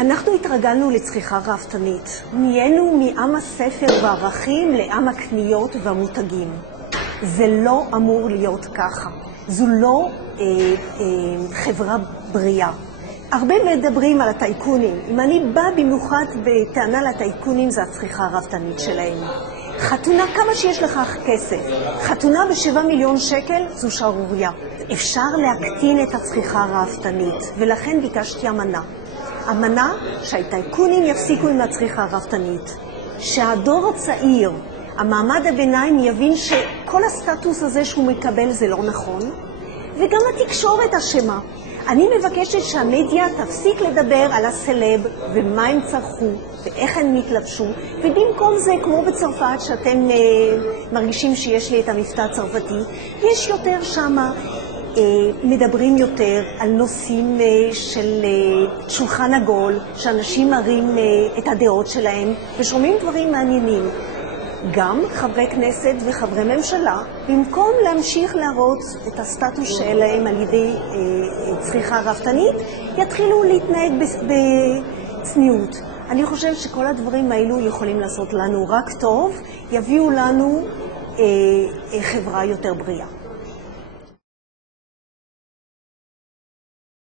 אנחנו התרגלנו לצריכה רעבתנית. נהיינו מעם הספר והערכים לעם הקניות והמותגים. זה לא אמור להיות ככה. זו לא חברה בריאה. הרבה מדברים על הטייקונים. אם אני באה במיוחד בטענה לטייקונים, זה הצריכה הרעבתנית שלהם. חתונה, כמה שיש לך כסף. חתונה ב7 מיליון שקל זו שערוריה. אפשר להקטין את הצריכה הרעבתנית, ולכן ביקשתי אמנה. אמנה שהטייקונים יפסיקו עם הצריכה הרעבתנית. שהדור הצעיר, המעמד הביניים, יבין שכל הסטטוס הזה שהוא מקבל זה לא נכון, וגם התקשורת אשמה. אני מבקשת שהמדיה תפסיק לדבר על הסלב ומה הם צרכו ואיך הם מתלבשו, ובמקום זה, כמו בצרפת, שאתם מרגישים שיש לי את המבטא הצרפתי, יש יותר שמה, מדברים יותר על נושאים של שולחן עגול, שאנשים מראים את הדעות שלהם ושומעים דברים מעניינים. גם חברי כנסת וחברי ממשלה, במקום להמשיך להראות את הסטטוס שלהם על ידי צריכה רעבתנית, יתחילו להתנהג בצניעות. אני חושבת שכל הדברים האלו יכולים לעשות לנו רק טוב, יביאו לנו חברה יותר בריאה.